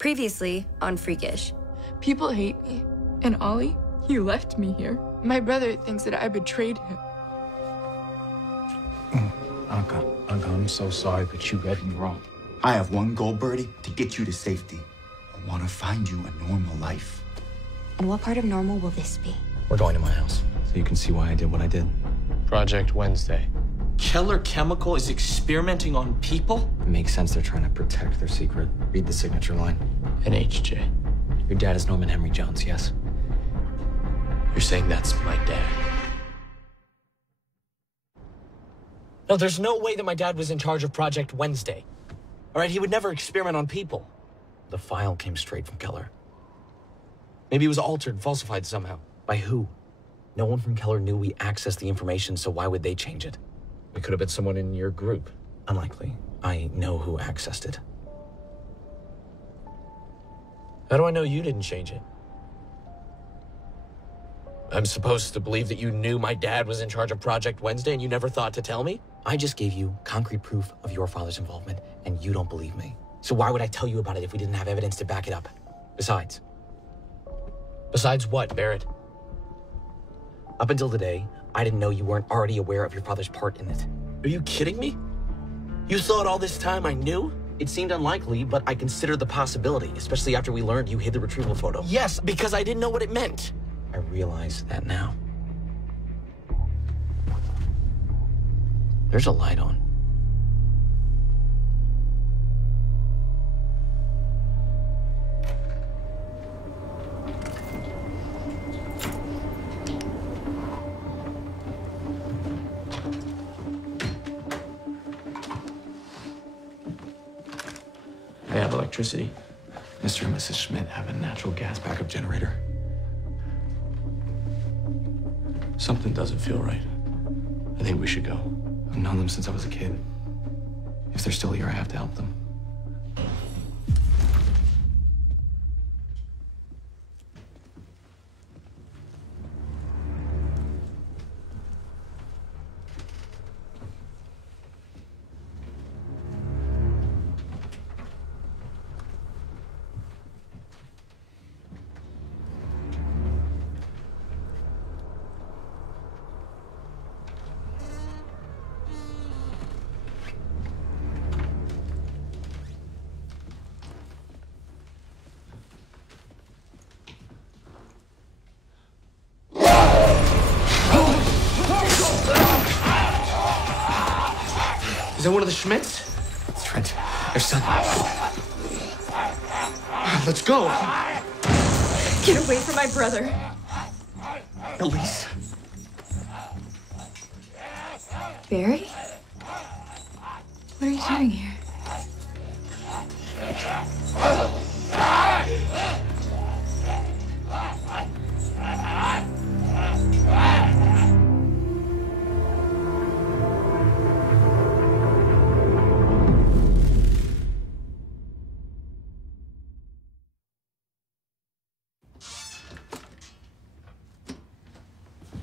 Previously on Freakish. People hate me. And Ollie, he left me here. My brother thinks that I betrayed him. Anka, I'm so sorry, but you read me wrong. I have one goal, Birdie, to get you to safety. I want to find you a normal life. And what part of normal will this be? We're going to my house, so you can see why I did what I did. Project Wednesday. Keller Chemical is experimenting on people? It makes sense they're trying to protect their secret. Read the signature line. NHJ. Your dad is Norman Henry Jones, yes? You're saying that's my dad? No, there's no way that my dad was in charge of Project Wednesday. All right, he would never experiment on people. The file came straight from Keller. Maybe it was altered, falsified somehow. By who? No one from Keller knew we accessed the information, so why would they change it? It could have been someone in your group. Unlikely. I know who accessed it. How do I know you didn't change it? I'm supposed to believe that you knew my dad was in charge of Project Wednesday and you never thought to tell me? I just gave you concrete proof of your father's involvement, and you don't believe me. So why would I tell you about it if we didn't have evidence to back it up? Besides what, Barrett? up until today, I didn't know you weren't already aware of your father's part in it. Are you kidding me? You thought all this time I knew? It seemed unlikely, but I considered the possibility, especially after we learned you hid the retrieval photo. Yes, because I didn't know what it meant. I realize that now. There's a light on. I have electricity. Mr. and Mrs. Schmidt have a natural gas backup generator. Something doesn't feel right. I think we should go. I've known them since I was a kid. If they're still here, I have to help them. Is that one of the Schmidts? It's Trent, their son. Let's go. Get away from my brother. Elise. Barry? What are you doing here?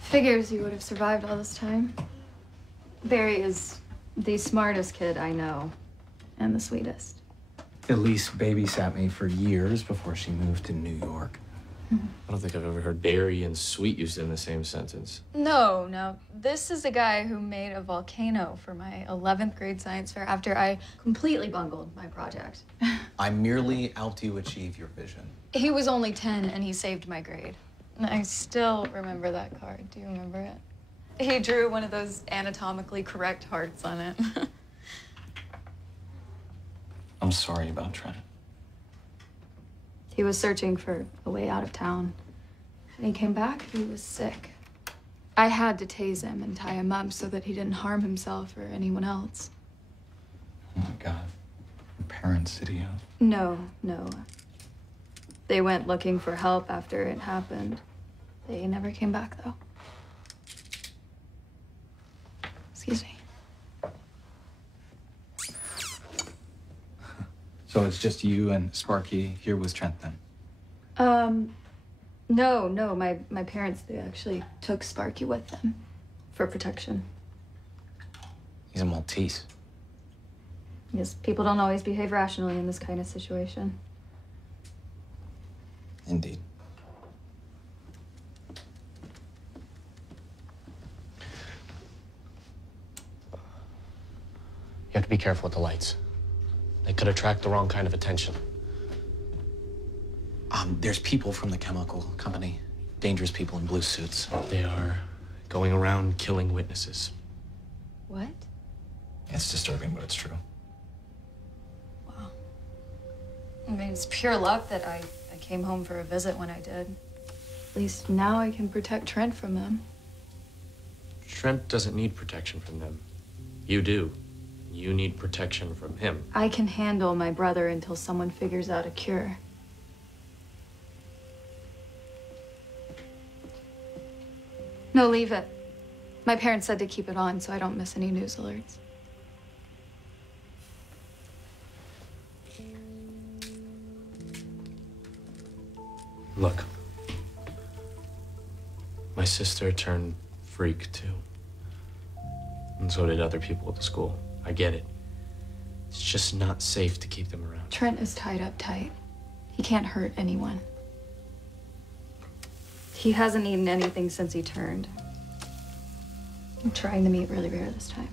Figures you would have survived all this time. Barry is the smartest kid I know, and the sweetest. Elise babysat me for years before she moved to New York. I don't think I've ever heard dairy and sweet used in the same sentence. No. This is the guy who made a volcano for my 11th grade science fair after I completely bungled my project. I'm merely out to achieve your vision. He was only 10 and he saved my grade. And I still remember that card. Do you remember it? He drew one of those anatomically correct hearts on it. I'm sorry about Trent. He was searching for a way out of town. And he came back, he was sick. I had to tase him and tie him up so that he didn't harm himself or anyone else. Oh my God. Your parents, did he have? No. They went looking for help after it happened. They never came back, though. Excuse me. So it's just you and Sparky here with Trent then? No. My parents, they actually took Sparky with them for protection. He's a Maltese. Because people don't always behave rationally in this kind of situation. Indeed. You have to be careful with the lights. They could attract the wrong kind of attention. There's people from the chemical company. Dangerous people in blue suits. They are going around killing witnesses. What? It's disturbing, but it's true. Wow. I mean, it's pure luck that I came home for a visit when I did. At least now I can protect Trent from them. Trent doesn't need protection from them. You do. You need protection from him. I can handle my brother until someone figures out a cure. No, leave it. My parents said to keep it on so I don't miss any news alerts. Look. My sister turned freak too. And so did other people at the school. I get it. It's just not safe to keep them around. Trent is tied up tight. He can't hurt anyone. He hasn't eaten anything since he turned. I'm trying to meet really rare this time.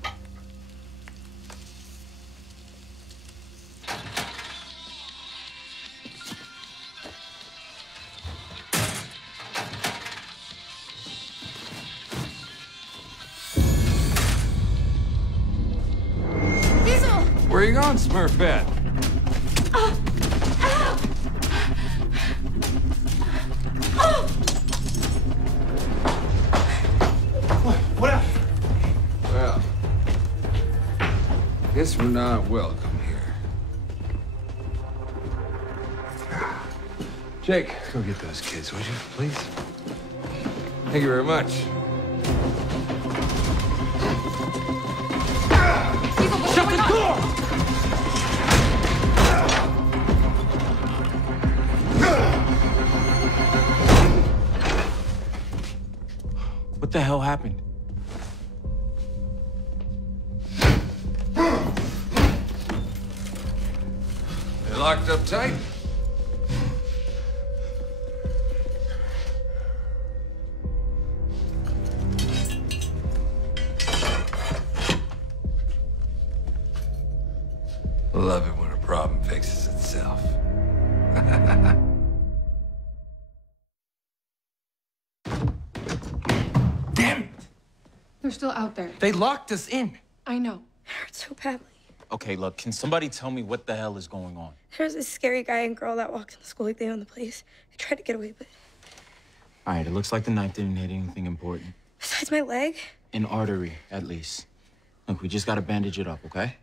Where are you going, Smurfette? What happened? Well, guess we're not welcome here. Jake, go get those kids, would you, please? Thank you very much. Shut the door! What the hell happened? They locked up tight? Love it when a problem fixes itself. Damn it! They're still out there. They locked us in. I know. It hurts so badly. Okay, look, can somebody tell me what the hell is going on? There's this scary guy and girl that walks into school like they own the place. I tried to get away, but All right, it looks like the knife didn't hit anything important. besides my leg, An artery, at least. Look, we just gotta bandage it up, okay?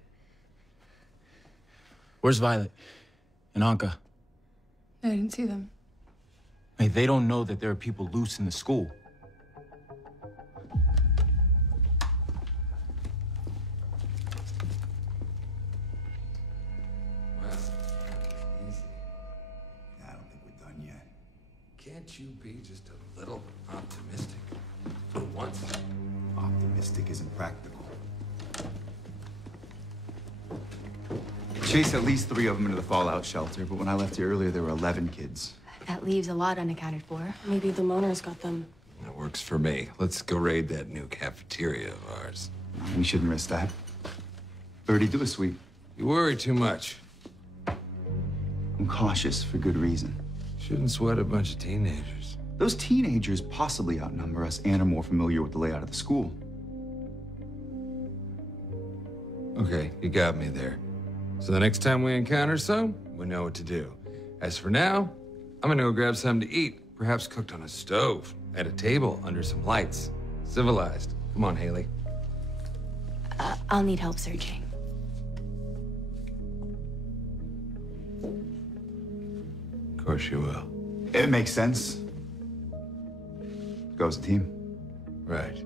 Where's Violet? And Anka? I didn't see them. Hey, they don't know that there are people loose in the school. Well, easy. Yeah, I don't think we're done yet. Can't you be just a little optimistic? For once. Optimistic isn't practical. Chased at least 3 of them into the fallout shelter, but when I left here earlier, there were 11 kids. That leaves a lot unaccounted for. maybe the Moners got them. That works for me. Let's go raid that new cafeteria of ours. We shouldn't risk that. Birdie, do a sweep. You worry too much. I'm cautious for good reason. Shouldn't sweat a bunch of teenagers. Those teenagers possibly outnumber us and are more familiar with the layout of the school. Okay, you got me there. So the next time we encounter some, we know what to do. As for now, I'm gonna go grab something to eat, perhaps cooked on a stove, at a table under some lights. Civilized. Come on, Haley. I'll need help searching. Of course you will. It makes sense. Go as a team. Right.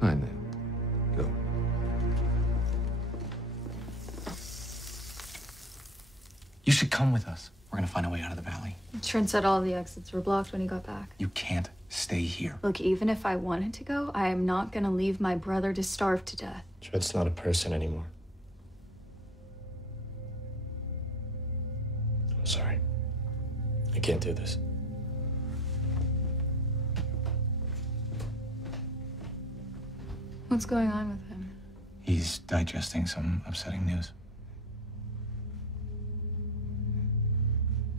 Fine then. Go. You should come with us. We're gonna find a way out of the valley. Trent said all the exits were blocked when he got back. You can't stay here. Look, even if I wanted to go, I am not gonna leave my brother to starve to death. Trent's not a person anymore. I'm sorry. can't do this. What's going on with him? He's digesting some upsetting news.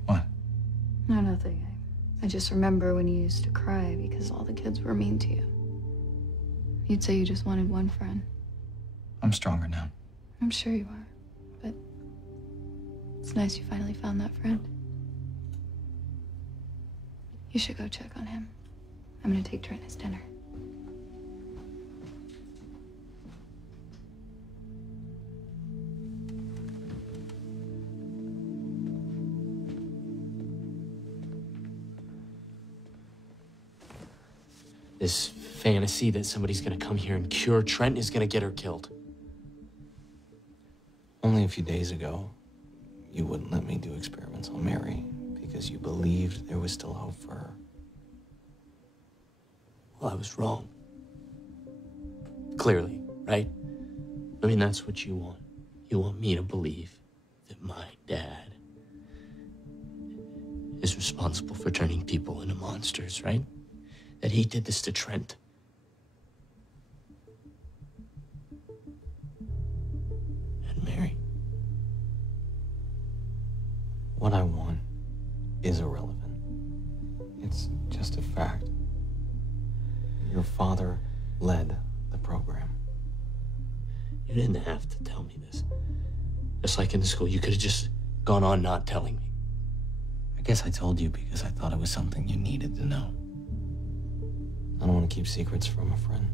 What? No, nothing. I just remember when you used to cry because all the kids were mean to you. You'd say you just wanted one friend. I'm stronger now. I'm sure you are, but it's nice you finally found that friend. You should go check on him. I'm gonna take Trent his dinner. This fantasy that somebody's gonna come here and cure Trent is gonna get her killed. Only a few days ago, you wouldn't let me do experiments on Mary because you believed there was still hope for her. Well, I was wrong. Clearly, right? I mean, that's what you want. You want me to believe that my dad is responsible for turning people into monsters, right? That he did this to Trent. And Mary. What I want is irrelevant. It's just a fact. Your father led the program. You didn't have to tell me this. Just like in the school, you could have just gone on not telling me. I guess I told you because I thought it was something you needed to know. I don't want to keep secrets from a friend.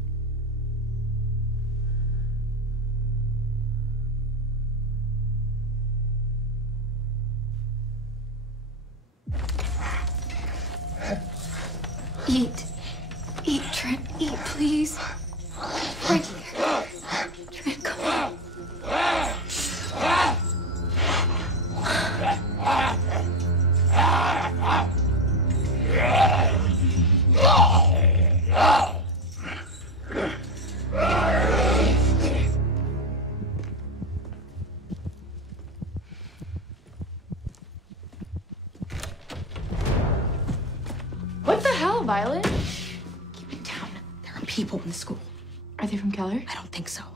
Eat. Eat, Trent. Eat, please. Right here. Trent, come on. What the hell, Violet? Keep it down. There are people in the school. Are they from Keller? I don't think so. I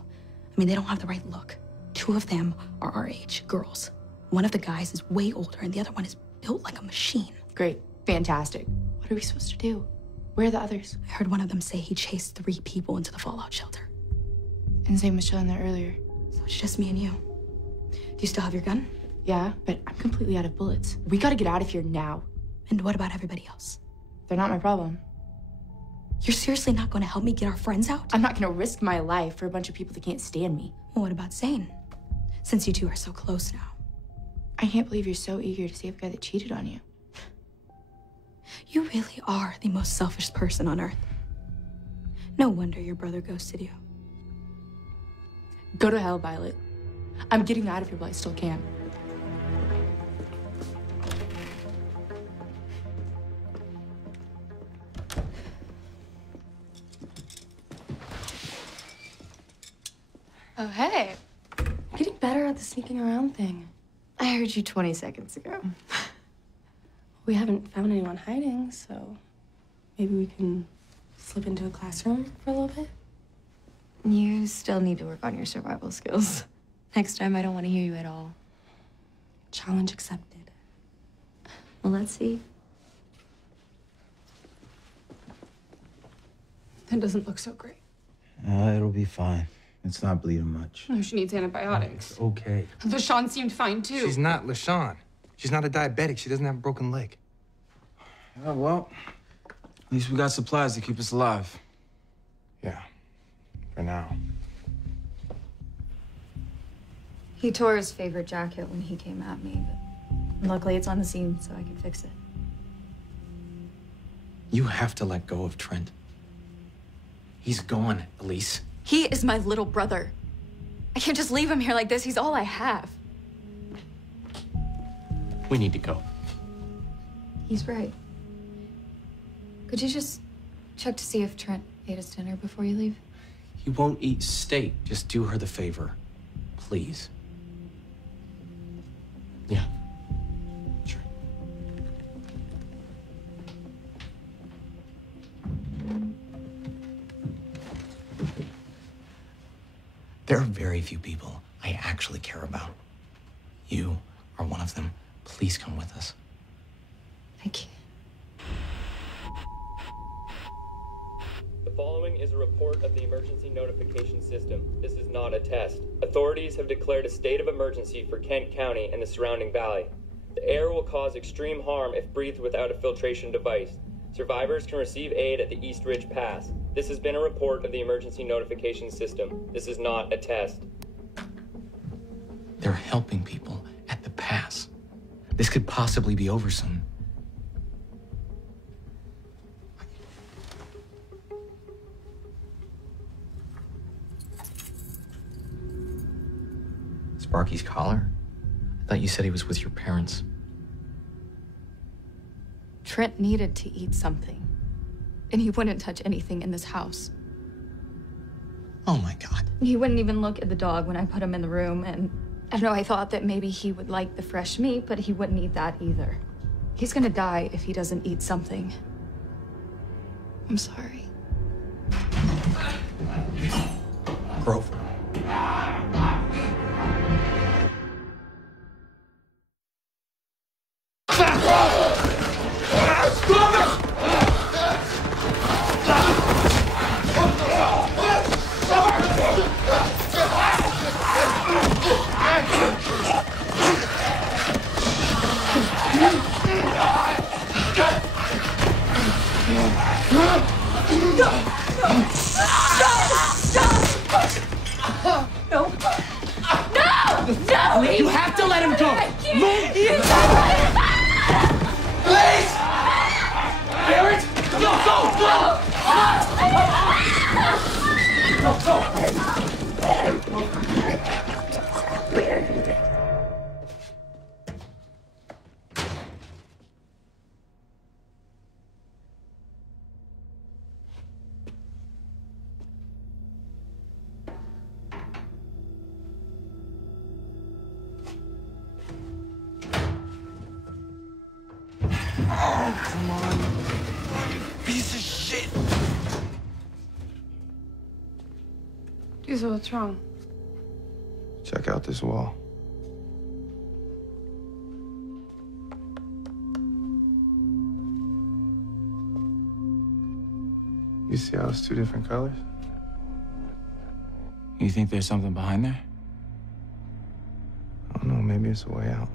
mean, they don't have the right look. 2 of them are our age, girls. One of the guys is way older, and the other one is built like a machine. Great. Fantastic. What are we supposed to do? Where are the others? I heard one of them say he chased 3 people into the fallout shelter. And Zane was chilling there earlier. So it's just me and you. Do you still have your gun? Yeah, but I'm completely out of bullets. We gotta get out of here now. And what about everybody else? They're not my problem. You're seriously not going to help me get our friends out? I'm not gonna risk my life for a bunch of people that can't stand me. Well, what about Zane? Since you two are so close now. I can't believe you're so eager to save a guy that cheated on you. You really are the most selfish person on Earth. No wonder your brother ghosted you. Go to hell, Violet. I'm getting out of here while I still can. Oh, hey. Getting better at the sneaking around thing. I heard you 20 seconds ago. We haven't found anyone hiding, so maybe we can slip into a classroom for a little bit. You still need to work on your survival skills. Next time, I don't want to hear you at all. Challenge accepted. Well, let's see. That doesn't look so great. It'll be fine. It's not bleeding much. No, she needs antibiotics. Okay. LaShawn seemed fine, too. She's not LaShawn. She's not a diabetic. She doesn't have a broken leg. Oh, well, at least we got supplies to keep us alive. Yeah, for now. He tore his favorite jacket when he came at me, but luckily it's on the scene, so I can fix it. You have to let go of Trent. He's gone, Elise. He is my little brother. I can't just leave him here like this. He's all I have. We need to go. He's right. Could you just check to see if Trent ate his dinner before you leave? He won't eat steak. Just do her the favor, please. Yeah. Sure. There are very few people I actually care about. You are one of them. Please come with us. I can't. The following is a report of the emergency notification system. This is not a test. Authorities have declared a state of emergency for Kent County and the surrounding valley. The air will cause extreme harm if breathed without a filtration device. Survivors can receive aid at the East Ridge Pass. This has been a report of the emergency notification system. This is not a test. They're helping people at the pass. This could possibly be over soon. Sparky's collar? I thought you said he was with your parents. Trent needed to eat something, and he wouldn't touch anything in this house. Oh my God. He wouldn't even look at the dog when I put him in the room, and I don't know, I thought that maybe he would like the fresh meat, but he wouldn't eat that either. He's gonna die if he doesn't eat something. I'm sorry. Grover. You have to let him go! Move! Please! Parents! Come on. Piece of shit. Diesel, what's wrong? Check out this wall. You see how it's two different colors? You think there's something behind there? I don't know, maybe it's a way out.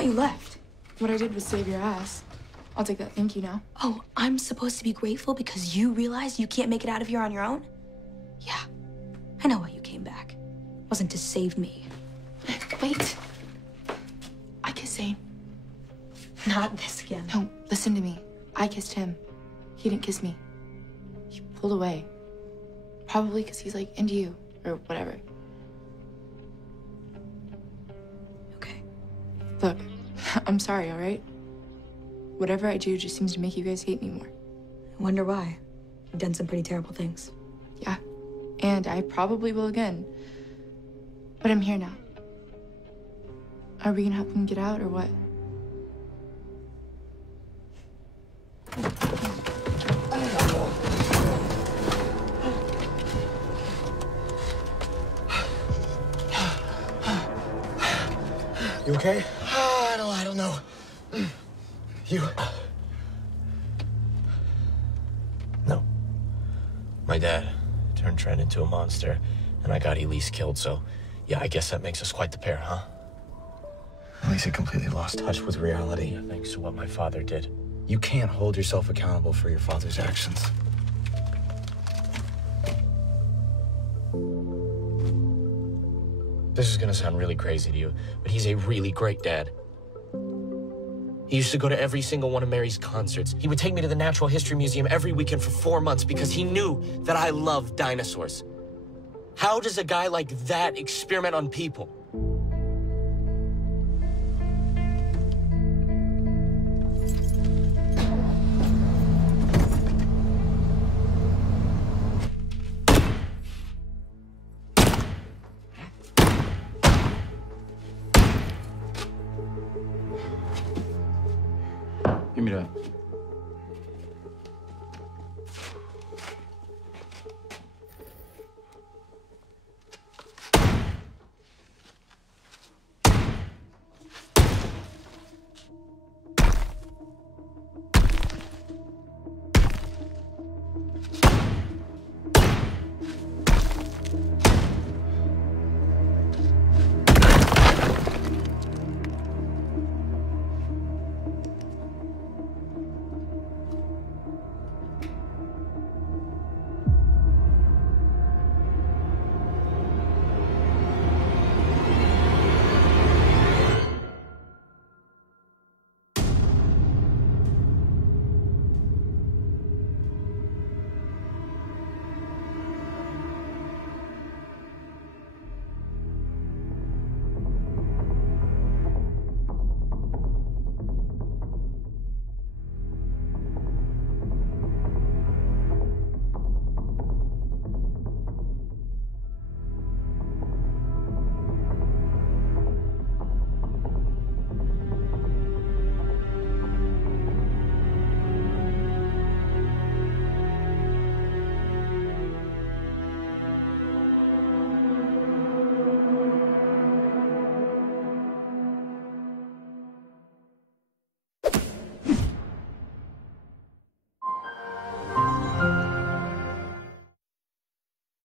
You left. What I did was save your ass. I'll take that thank you now. Oh, I'm supposed to be grateful because you realized you can't make it out of here on your own? Yeah, I know why you came back. It wasn't to save me. Wait. I kissed Zane. Not this again. No, listen to me. I kissed him. He didn't kiss me. He pulled away. Probably because he's like into you or whatever. Okay. Look, I'm sorry, all right? Whatever I do just seems to make you guys hate me more. I wonder why. I've done some pretty terrible things. Yeah, and I probably will again. But I'm here now. Are we gonna help him get out or what? You okay? I don't know. You? No. My dad turned Trent into a monster, and I got Elise killed, so yeah, I guess that makes us quite the pair, huh? At least he completely lost touch with reality. Yeah, thanks to what my father did. You can't hold yourself accountable for your father's actions. This is gonna sound really crazy to you, but he's a really great dad. He used to go to every single one of Mary's concerts. He would take me to the Natural History Museum every weekend for 4 months because he knew that I loved dinosaurs. How does a guy like that experiment on people? Give me that.